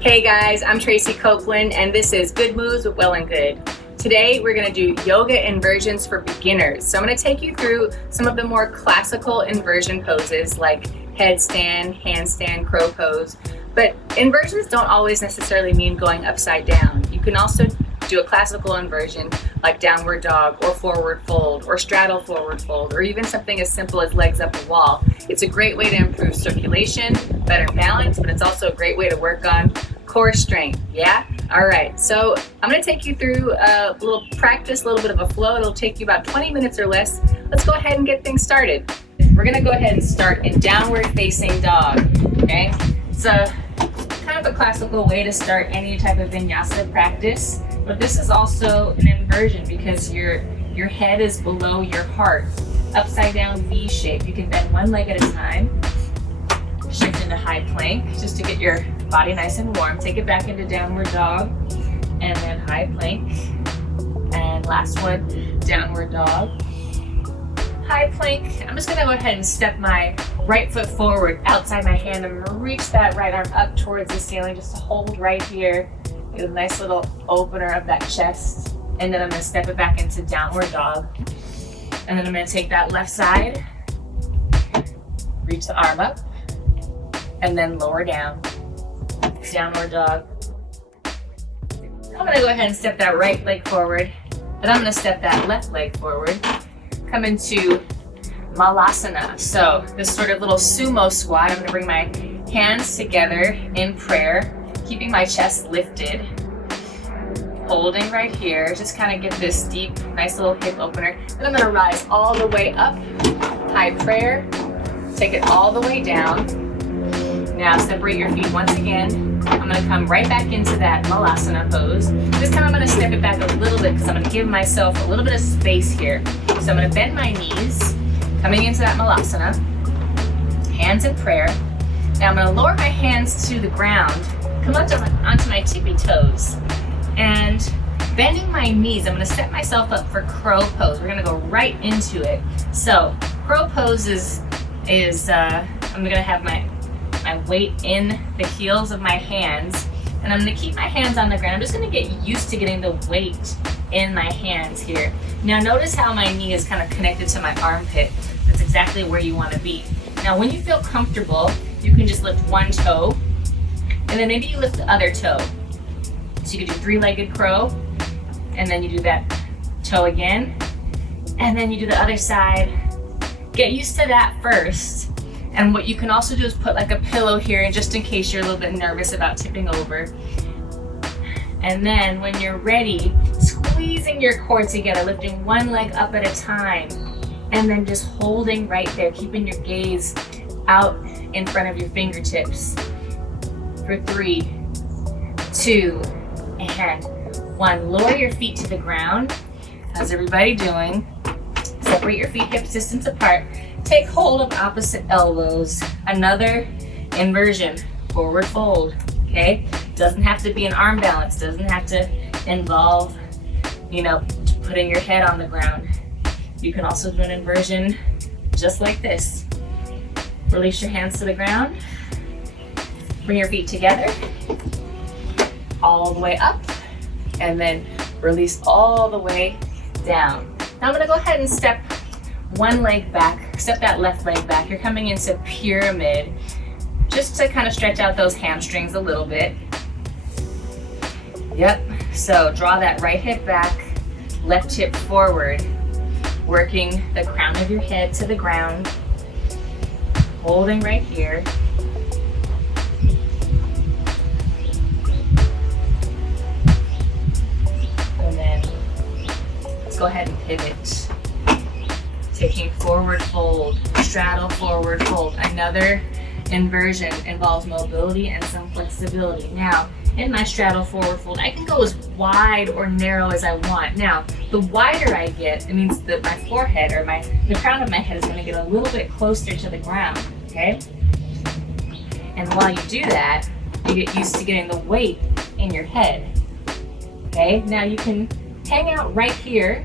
Hey guys, I'm Traci Copeland and this is Good Moves with Well+Good. Today we're going to do yoga inversions for beginners. So I'm going to take you through some of the more classical inversion poses like headstand, handstand, crow pose. But inversions don't always necessarily mean going upside down. You can also do a classical inversion like downward dog or forward fold or straddle forward fold or even something as simple as legs up the wall. It's a great way to improve circulation, better balance, but it's also a great way to work on core strength. Yeah? All right, so I'm going to take you through a little practice, a little bit of a flow. It'll take you about 20 minutes or less. Let's go ahead and get things started. We're going to go ahead and start in downward facing dog. Okay? It's a kind of a classical way to start any type of vinyasa practice, but this is also an inversion because your head is below your heart. Upside down V shape. You can bend one leg at a time. Shift into high plank just to get your body nice and warm. Take it back into downward dog and then high plank. And last one, downward dog. High plank. I'm just gonna go ahead and step my right foot forward outside my hand. I'm gonna reach that right arm up towards the ceiling just to hold right here. Get a nice little opener of that chest. And then I'm gonna step it back into downward dog. And then I'm gonna take that left side, reach the arm up, and then lower down, downward dog. I'm gonna go ahead and step that right leg forward, and I'm gonna step that left leg forward. Come into Malasana. So this sort of little sumo squat. I'm gonna bring my hands together in prayer, keeping my chest lifted. Holding right here, just kind of get this deep, nice little hip opener. Then I'm gonna rise all the way up, high prayer, take it all the way down. Now separate your feet once again. I'm gonna come right back into that Malasana pose. This time I'm gonna step it back a little bit because I'm gonna give myself a little bit of space here. So I'm gonna bend my knees, coming into that Malasana, hands in prayer. Now I'm gonna lower my hands to the ground, come up onto my tippy toes, and bending my knees, I'm gonna set myself up for crow pose. We're gonna go right into it. So crow pose is I'm gonna have my weight in the heels of my hands, and I'm gonna keep my hands on the ground. I'm just gonna get used to getting the weight in my hands here. Now notice how my knee is kind of connected to my armpit. That's exactly where you wanna be. Now when you feel comfortable, you can just lift one toe, and then maybe you lift the other toe. So you could do three-legged crow, and then you do that toe again, and then you do the other side. Get used to that first. And what you can also do is put like a pillow here, and just in case you're a little bit nervous about tipping over. And then when you're ready, squeezing your core together, lifting one leg up at a time, and then just holding right there, keeping your gaze out in front of your fingertips. For 3, 2, and 1. Lower your feet to the ground. How's everybody doing? Separate your feet hip distance apart. Take hold of opposite elbows. Another inversion, forward fold, okay? Doesn't have to be an arm balance. Doesn't have to involve, putting your head on the ground. You can also do an inversion just like this. Release your hands to the ground. Bring your feet together, all the way up, and then release all the way down. Now I'm gonna go ahead and step one leg back, step that left leg back. You're coming into pyramid, just to kind of stretch out those hamstrings a little bit. Yep, so draw that right hip back, left hip forward, working the crown of your head to the ground, holding right here. Go ahead and pivot. Taking forward fold, straddle forward fold. Another inversion involves mobility and some flexibility. Now, in my straddle forward fold, I can go as wide or narrow as I want. Now, the wider I get, it means that my forehead or the crown of my head is going to get a little bit closer to the ground, okay? And while you do that, you get used to getting the weight in your head, okay? Now you can hang out right here,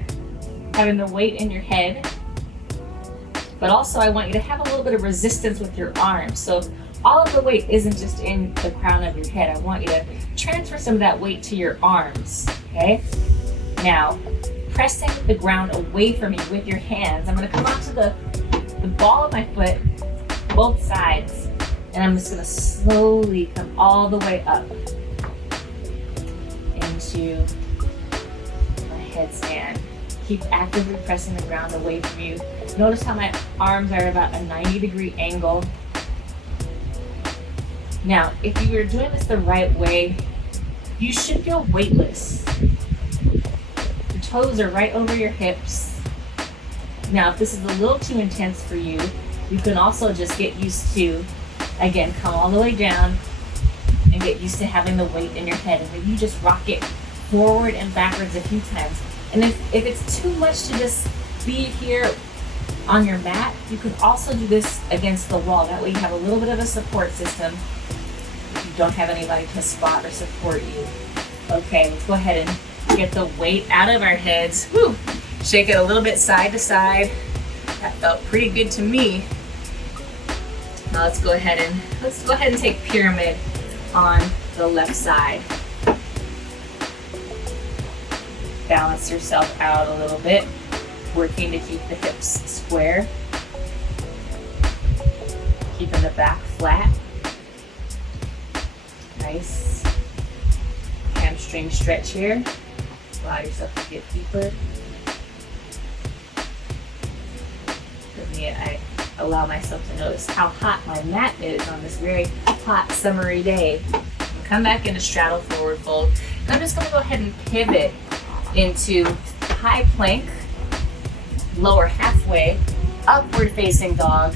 having the weight in your head, but also I want you to have a little bit of resistance with your arms. So all of the weight isn't just in the crown of your head. I want you to transfer some of that weight to your arms, okay? Now, pressing the ground away from you with your hands, I'm gonna come onto the ball of my foot, both sides, and I'm just gonna slowly come all the way up into my headstand. Keep actively pressing the ground away from you. Notice how my arms are at about a 90-degree angle. Now, if you were doing this the right way, you should feel weightless. Your toes are right over your hips. Now, if this is a little too intense for you, you can also just get used to, again, come all the way down and get used to having the weight in your head. And then you just rock it forward and backwards a few times. And if it's too much to just be here on your mat, you can also do this against the wall. That way you have a little bit of a support system if you don't have anybody to spot or support you. Okay, let's go ahead and get the weight out of our heads. Woo! Shake it a little bit side to side. That felt pretty good to me. Now let's go ahead and take pyramid on the left side. Balance yourself out a little bit, working to keep the hips square. Keeping the back flat. Nice. Hamstring stretch here. Allow yourself to get deeper. For me, I allow myself to notice how hot my mat is on this very hot summery day. Come back into straddle forward fold. And I'm just going to go ahead and pivot into high plank, lower halfway, upward facing dog.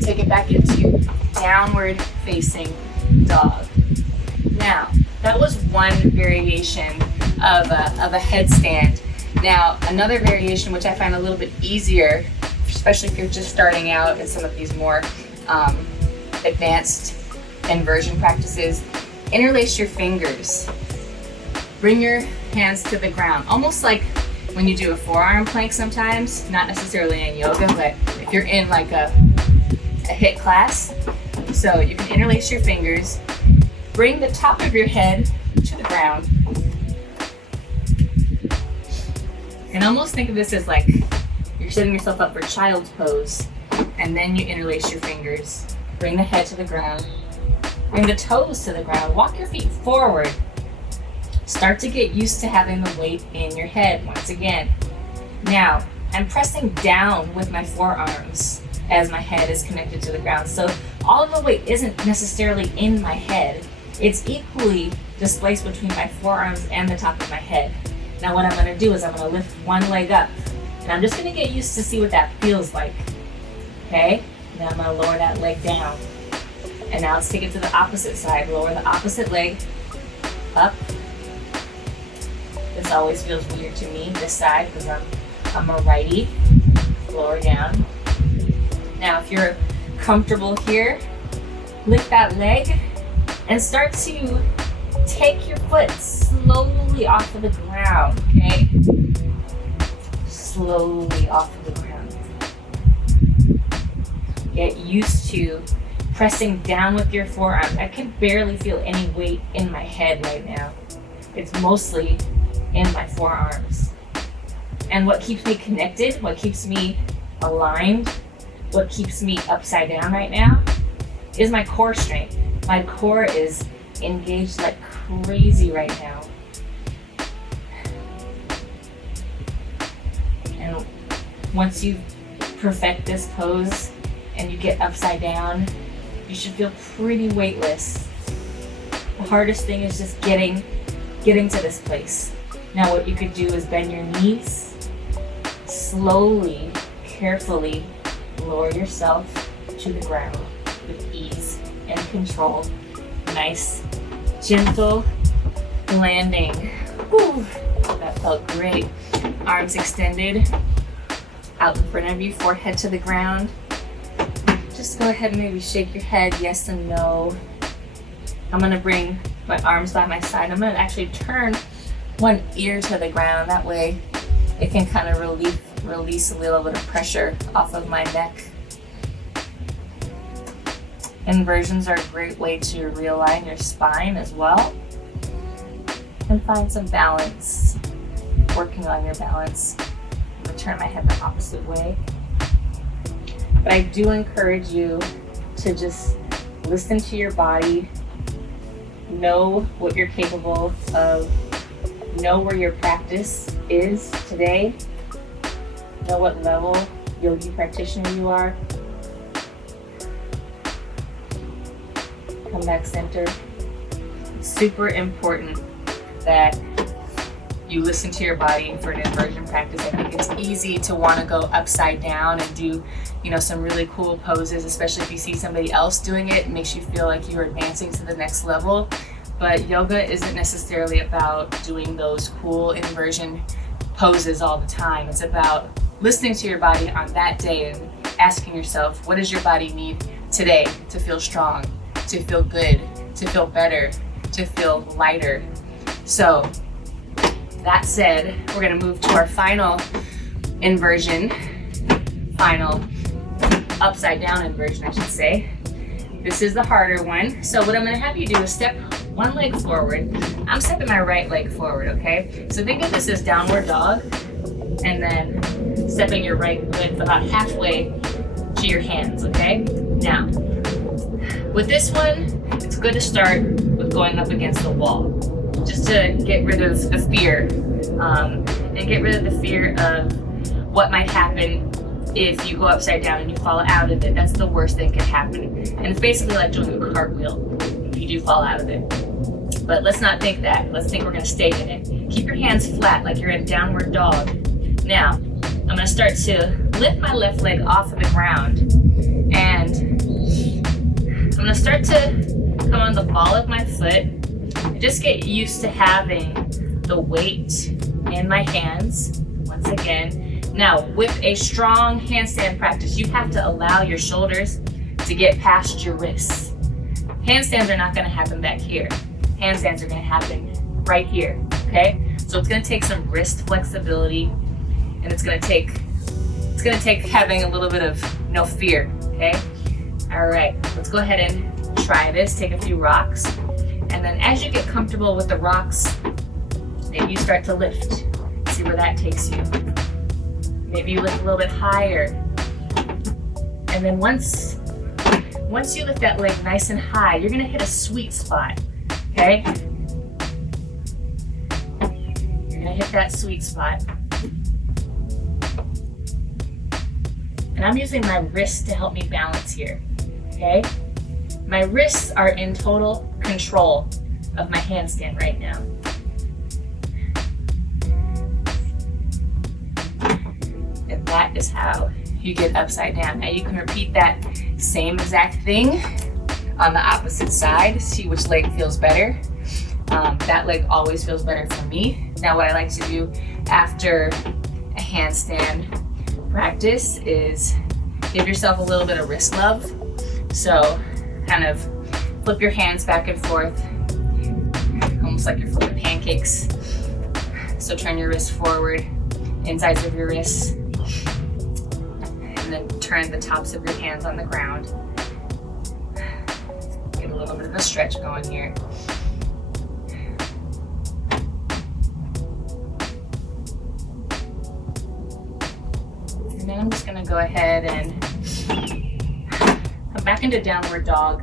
Take it back into downward facing dog. Now, that was one variation of a headstand. Now, another variation which I find a little bit easier, especially if you're just starting out in some of these more advanced inversion practices, interlace your fingers. Bring your hands to the ground, almost like when you do a forearm plank sometimes, not necessarily in yoga, but if you're in like a HIIT class. So you can interlace your fingers, bring the top of your head to the ground, and almost think of this as like you're setting yourself up for child's pose, and then you interlace your fingers. Bring the head to the ground, bring the toes to the ground, walk your feet forward. Start to get used to having the weight in your head once again. Now, I'm pressing down with my forearms as my head is connected to the ground. So all of the weight isn't necessarily in my head. It's equally displaced between my forearms and the top of my head. Now what I'm gonna do is I'm gonna lift one leg up, and I'm just gonna get used to see what that feels like, okay? Now I'm gonna lower that leg down. And now let's take it to the opposite side. Lower the opposite leg, up. This always feels weird to me, this side, because I'm a righty. Lower down. Now, if you're comfortable here, lift that leg and start to take your foot slowly off of the ground, okay? Slowly off of the ground. Get used to pressing down with your forearms. I can barely feel any weight in my head right now. It's mostly in my forearms. And what keeps me connected, what keeps me aligned, what keeps me upside down right now is my core strength. My core is engaged like crazy right now. And once you perfect this pose and you get upside down, you should feel pretty weightless. The hardest thing is just getting to this place. Now what you could do is bend your knees, slowly, carefully lower yourself to the ground with ease and control. Nice, gentle landing. Whew, that felt great. Arms extended out in front of you, forehead to the ground. Just go ahead and maybe shake your head yes and no. I'm gonna bring my arms by my side. I'm gonna actually turn one ear to the ground. That way it can kind of release a little bit of pressure off of my neck. Inversions are a great way to realign your spine as well and find some balance, working on your balance. I'm gonna turn my head the opposite way. But I do encourage you to just listen to your body, know what you're capable of, know where your practice is today, know what level yogi practitioner you are. Come back center. It's super important that you listen to your body for an inversion practice. I think it's easy to want to go upside down and do, some really cool poses, especially if you see somebody else doing it. It makes you feel like you're advancing to the next level. But yoga isn't necessarily about doing those cool inversion poses all the time. It's about listening to your body on that day and asking yourself, what does your body need today to feel strong, to feel good, to feel better, to feel lighter? So that said, we're gonna move to our final inversion, final upside down inversion, I should say. This is the harder one. So what I'm gonna have you do is step one leg forward. I'm stepping my right leg forward, okay? So think of this as downward dog, and then stepping your right foot about halfway to your hands, okay? Now, with this one, it's good to start with going up against the wall, just to get rid of the fear, and get rid of the fear of what might happen if you go upside down and you fall out of it. That's the worst thing could happen. And it's basically like doing a cartwheel if you do fall out of it. But let's not think that. Let's think we're gonna stay in it. Keep your hands flat like you're in downward dog. Now, I'm gonna start to lift my left leg off of the ground, and I'm gonna start to come on the ball of my foot and just get used to having the weight in my hands once again. Now, with a strong handstand practice, you have to allow your shoulders to get past your wrists. Handstands are not gonna happen back here. Handstands are gonna happen right here, okay? So it's gonna take some wrist flexibility, and it's gonna take having a little bit of no fear, okay? All right, let's go ahead and try this. Take a few rocks, and then as you get comfortable with the rocks, maybe you start to lift. See where that takes you. Maybe you lift a little bit higher. And then once you lift that leg nice and high, you're gonna hit a sweet spot, okay? You're gonna hit that sweet spot. And I'm using my wrists to help me balance here, okay? My wrists are in total control of my handstand right now. And that is how you get upside down. Now you can repeat that same exact thing on the opposite side. See which leg feels better. That leg always feels better for me. Now what I like to do after a handstand practice is give yourself a little bit of wrist love. So kind of flip your hands back and forth, almost like you're flipping pancakes. So turn your wrists forward, insides of your wrists, and then turn the tops of your hands on the ground. Get a little bit of a stretch going here. And then I'm just gonna go ahead and come back into downward dog.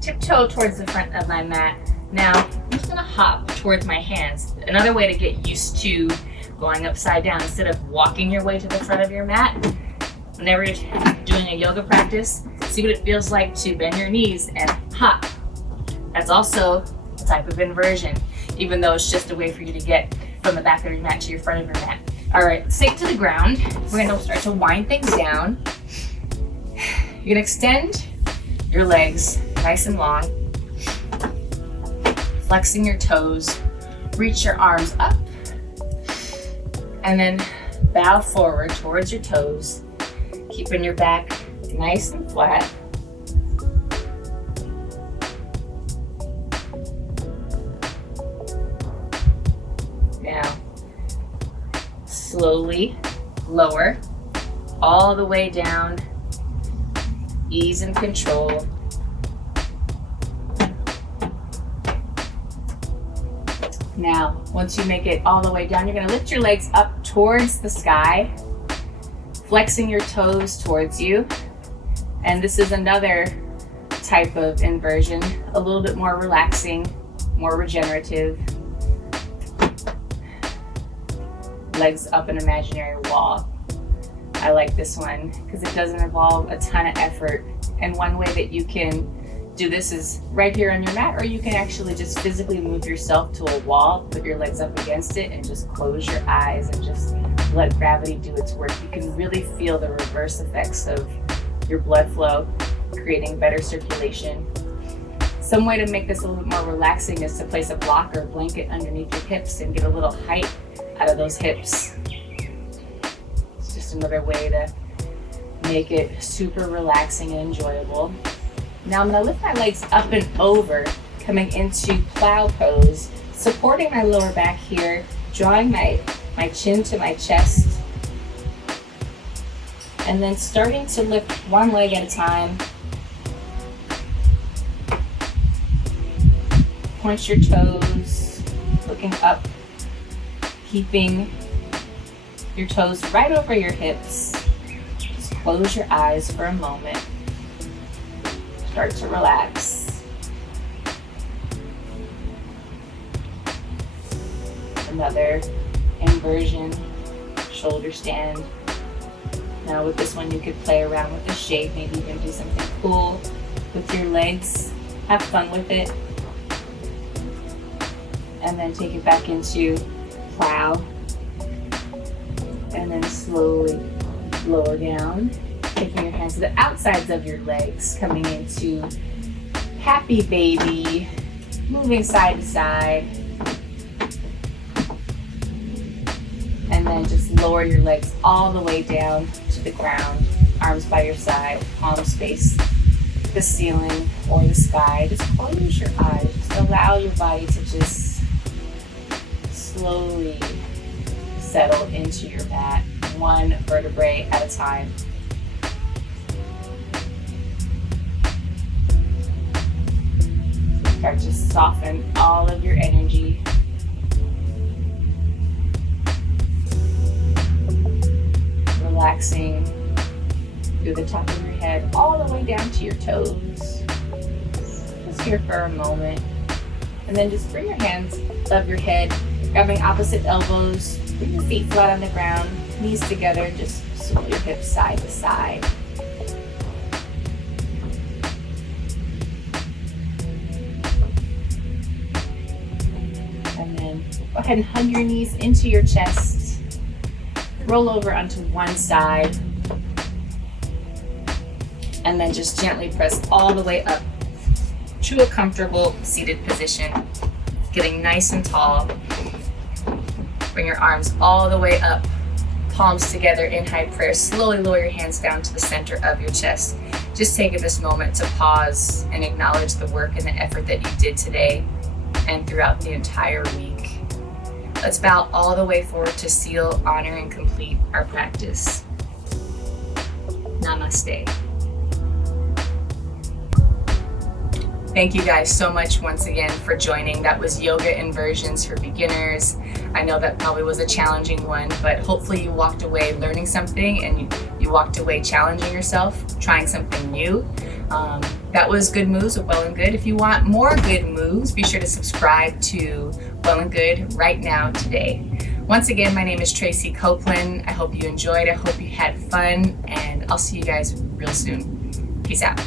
Tiptoe towards the front of my mat. Now, I'm just gonna hop towards my hands. Another way to get used to going upside down, instead of walking your way to the front of your mat, whenever you're doing a yoga practice, see what it feels like to bend your knees and hop. That's also a type of inversion, even though it's just a way for you to get from the back of your mat to your front of your mat. All right, sink to the ground. We're gonna start to wind things down. You're gonna extend your legs nice and long, flexing your toes, reach your arms up, and then bow forward towards your toes, keeping your back nice and flat. Now, slowly lower all the way down, ease and control. Now, once you make it all the way down, you're gonna lift your legs up towards the sky, flexing your toes towards you. And this is another type of inversion, a little bit more relaxing, more regenerative. Legs up an imaginary wall. I like this one because it doesn't involve a ton of effort. And one way that you can do this is right here on your mat, or you can actually just physically move yourself to a wall, put your legs up against it, and just close your eyes and just let gravity do its work. You can really feel the reverse effects of your blood flow, creating better circulation. Some way to make this a little bit more relaxing is to place a block or a blanket underneath your hips and get a little height out of those hips. It's just another way to make it super relaxing and enjoyable. Now I'm gonna lift my legs up and over, coming into plow pose, supporting my lower back here, drawing my chin to my chest, and then starting to lift one leg at a time. Point your toes, looking up, keeping your toes right over your hips. Just close your eyes for a moment. Start to relax. Another inversion, shoulder stand. Now with this one, you could play around with the shape, maybe even do something cool with your legs. Have fun with it. And then take it back into plow. And then slowly lower down. Taking your hands to the outsides of your legs, coming into happy baby, moving side to side. And then just lower your legs all the way down to the ground, arms by your side, palms face the ceiling or the sky. Just close your eyes, just allow your body to just slowly settle into your mat, one vertebrae at a time. Start to soften all of your energy. Relaxing through the top of your head all the way down to your toes. Just here for a moment. And then just bring your hands above your head, grabbing opposite elbows, bring your feet flat on the ground, knees together, just swivel your hips side to side. Go ahead and hug your knees into your chest. Roll over onto one side. And then just gently press all the way up to a comfortable seated position. Getting nice and tall. Bring your arms all the way up. Palms together in high prayer. Slowly lower your hands down to the center of your chest. Just taking this moment to pause and acknowledge the work and the effort that you did today and throughout the entire week. Let's bow all the way forward to seal, honor, and complete our practice. Namaste. Thank you guys so much once again for joining. That was Yoga Inversions for Beginners. I know that probably was a challenging one, but hopefully you walked away learning something and you walked away challenging yourself, trying something new. That was Good Moves with Well+Good. If you want more good moves, be sure to subscribe to Well+Good right now today. Once again, my name is Traci Copeland. I hope you enjoyed. I hope you had fun, and I'll see you guys real soon. Peace out.